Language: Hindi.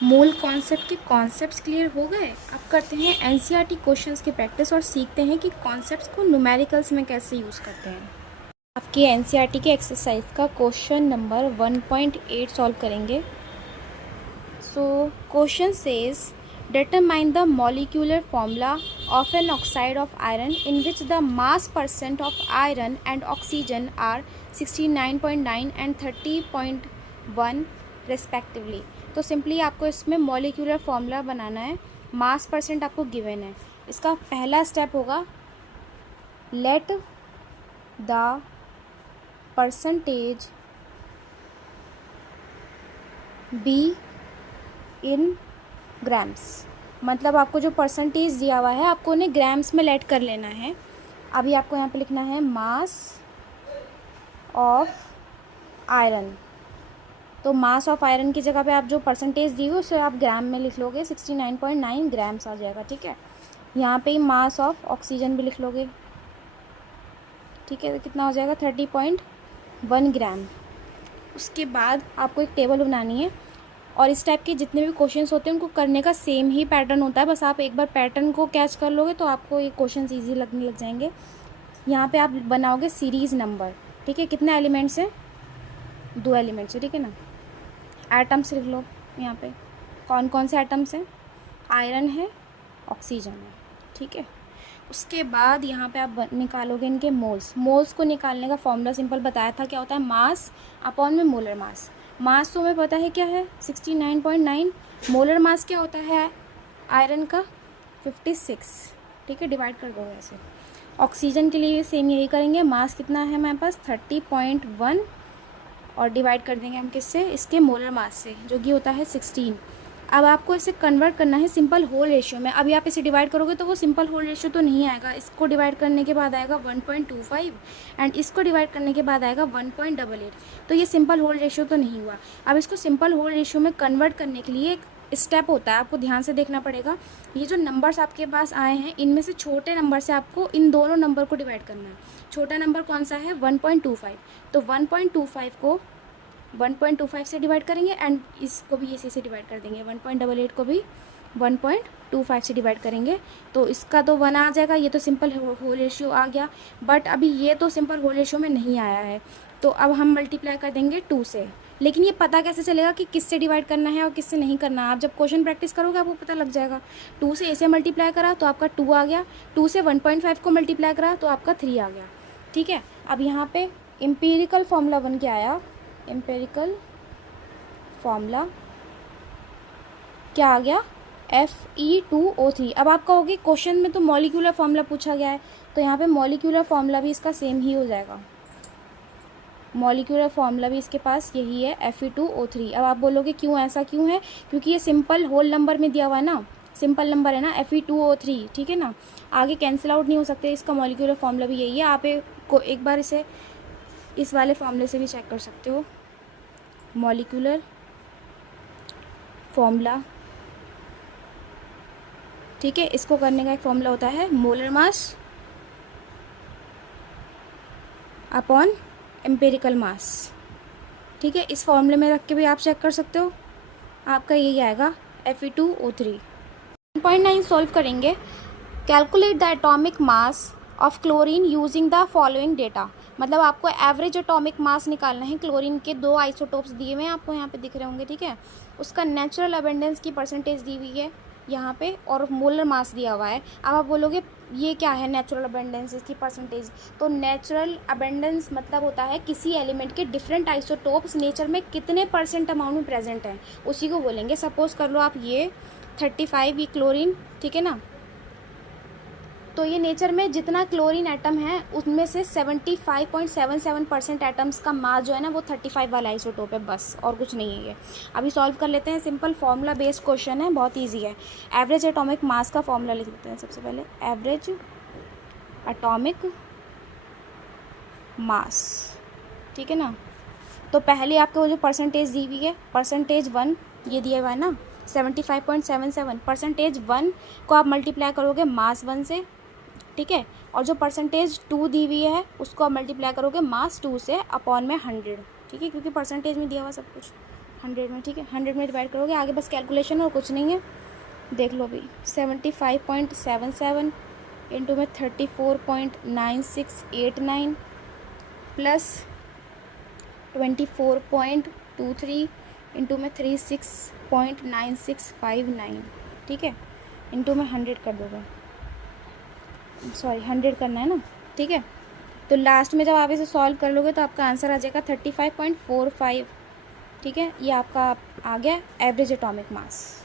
मूल कॉन्सेप्ट के कॉन्सेप्ट्स क्लियर हो गए। अब करते हैं एनसीईआरटी क्वेश्चंस की प्रैक्टिस और सीखते हैं कि कॉन्सेप्ट्स को न्यूमेरिकल्स में कैसे यूज़ करते हैं। आपकी एनसीईआरटी के एक्सरसाइज का क्वेश्चन नंबर 1.8 सॉल्व करेंगे। So question says determine the molecular formula of an oxide of iron in which the mass percent of iron and oxygen are 69.9 and 30.1 respectively। तो सिंपली आपको इसमें मॉलिक्यूलर फॉर्मूला बनाना है। मास परसेंट आपको गिवन है। इसका पहला स्टेप होगा let the percentage be in grams. मतलब आपको जो परसेंटेज दिया हुआ है आपको उन्हें ग्राम्स में लेट कर लेना है। अभी आपको यहाँ पे लिखना है मास ऑफ आयरन। तो मास ऑफ आयरन की जगह पे आप जो परसेंटेज दी हुई उसे आप ग्राम में लिख लोगे, 69.9 ग्राम्स आ जाएगा। ठीक है, यहाँ पे मास ऑफ ऑक्सीजन भी लिख लोगे। ठीक है, तो कितना हो जाएगा 30.1 ग्राम। उसके बाद आपको एक टेबल बनानी है और इस टाइप के जितने भी क्वेश्चंस होते हैं उनको करने का सेम ही पैटर्न होता है। बस आप एक बार पैटर्न को कैच कर लोगे तो आपको ये क्वेश्चंस ईजी लगने लग जाएंगे। यहाँ पे आप बनाओगे सीरीज़ नंबर। ठीक है, कितने एलिमेंट्स हैं? 2 एलिमेंट्स है। ठीक है ना। एटम्स लिख लो यहाँ पे। कौन कौन से एटम्स हैं? आयरन है, ऑक्सीजन है। ठीक है, उसके बाद यहाँ पे आप निकालोगे इनके मोल्स। मोल्स को निकालने का फॉर्मूला सिंपल बताया था, क्या होता है? मास अपॉन में मोलर मास। मास तो हमें पता है क्या है, 69.9। मोलर मास क्या होता है आयरन का? 56। ठीक है, डिवाइड कर दो ऐसे। ऑक्सीजन के लिए सेम यही करेंगे। मास कितना है हमारे पास? 30.1 और डिवाइड कर देंगे हम किससे? इसके मोलर मास से, जो कि होता है 16। अब आपको इसे कन्वर्ट करना है सिंपल होल रेशियो में। अभी आप इसे डिवाइड करोगे तो वो सिंपल होल रेशियो तो नहीं आएगा। इसको डिवाइड करने के बाद आएगा 1.25 एंड इसको डिवाइड करने के बाद आएगा 1.88। तो ये सिंपल होल रेशियो तो नहीं हुआ। अब इसको सिंपल होल रेशियो में कन्वर्ट करने के लिए एक स्टेप होता है, आपको ध्यान से देखना पड़ेगा। ये जो नंबर्स आपके पास आए हैं इनमें से छोटे नंबर से आपको इन दोनों नंबर को डिवाइड करना है। छोटा नंबर कौन सा है? 1.25। तो 1.25 को 1.25 से डिवाइड करेंगे एंड इसको भी इसी से डिवाइड कर देंगे। 1.88 को भी 1.25 से डिवाइड करेंगे तो इसका तो 1 आ जाएगा। ये तो सिंपल होल रेशियो आ गया, बट अभी ये तो सिंपल होल रेशियो में नहीं आया है। तो अब हम मल्टीप्लाई कर देंगे 2 से। लेकिन ये पता कैसे चलेगा कि किससे डिवाइड करना है और किससे नहीं करना? आप जब क्वेश्चन प्रैक्टिस करोगे आपको पता लग जाएगा। 2 से ऐसे मल्टीप्लाई करा तो आपका 2 आ गया, 2 से 1.5 को मल्टीप्लाई करा तो आपका 3 आ गया। ठीक है, अब यहाँ पे एम्पिरिकल फॉर्मूला बन के आया। एम्पिरिकल फॉर्मूला क्या आ गया? Fe2O3। अब आप कहोगे क्वेश्चन में तो मॉलिक्यूलर फॉर्मूला पूछा गया है, तो यहाँ पे मॉलिक्यूलर फॉर्मूला भी इसका सेम ही हो जाएगा। मॉलिक्यूलर फॉर्मूला भी इसके पास यही है, Fe2O3। अब आप बोलोगे क्यों, ऐसा क्यों है? क्योंकि ये सिंपल होल नंबर में दिया हुआ है ना, सिंपल नंबर है ना Fe2O3। ठीक है ना, आगे कैंसिल आउट नहीं हो सकते। इसका मॉलिक्यूलर फॉर्मूला भी यही है। आप एक बार इसे इस वाले फॉर्मूले से भी चेक कर सकते हो। मॉलिक्यूलर फॉर्मूला, ठीक है, इसको करने का एक फॉर्मूला होता है मोलर मास अपॉन एम्पिरिकल मास। ठीक है, इस फॉर्मूले में रख के भी आप चेक कर सकते हो। आपका यही आएगा Fe2O3। 1.9 सॉल्व करेंगे। Calculate the atomic mass of chlorine using the following data. मतलब आपको एवरेज एटॉमिक मास निकालना है। क्लोरीन के 2 आइसोटोप्स दिए हुए हैं, आपको यहाँ पे दिख रहे होंगे। ठीक है, उसका नेचुरल अबेंडेंस की परसेंटेज दी हुई है यहाँ पे और मोलर मास दिया हुआ है। अब आप बोलोगे ये क्या है नेचुरल अबेंडेंस की परसेंटेज? तो नेचुरल अबेंडेंस मतलब होता है किसी एलिमेंट के डिफरेंट आइसोटोप्स नेचर में कितने % अमाउंट में प्रेजेंट हैं, उसी को बोलेंगे। सपोज कर लो आप ये 35 ये क्लोरीन, ठीक है ना, तो ये नेचर में जितना क्लोरीन एटम है उसमें से 75.77% एटम्स का मास जो है ना वो 35 वाला आइसोटोप है, बस और कुछ नहीं है ये। अभी सॉल्व कर लेते हैं। सिंपल फॉर्मूला बेस्ड क्वेश्चन है, बहुत इजी है। एवरेज एटॉमिक मास का फॉर्मूला लिख देते हैं सबसे पहले। एवरेज एटॉमिक मास, ठीक है ना। तो पहले आपको जो परसेंटेज दी हुई है, %1 ये दिया हुआ है ना 75.77, %1 को आप मल्टीप्लाई करोगे मास 1 से, ठीक है, और जो %2 दी हुई है उसको आप मल्टीप्लाई करोगे मास 2 से अपॉन में 100। ठीक है, क्योंकि परसेंटेज में दिया हुआ सब कुछ। 100 में, ठीक है, 100 में डिवाइड करोगे, आगे बस कैलकुलेशन और कुछ नहीं है। देख लो अभी 75.77 इंटू में 34.9689 प्लस 24.23 इंटू में 36.9659, ठीक है, इंटू में 100 कर दोगे, सॉरी 100 करना है ना, ठीक है। तो लास्ट में जब आप इसे सॉल्व कर लोगे तो आपका आंसर आ जाएगा 35.45, ठीक है। ये आपका आ गया एवरेज एटॉमिक मास।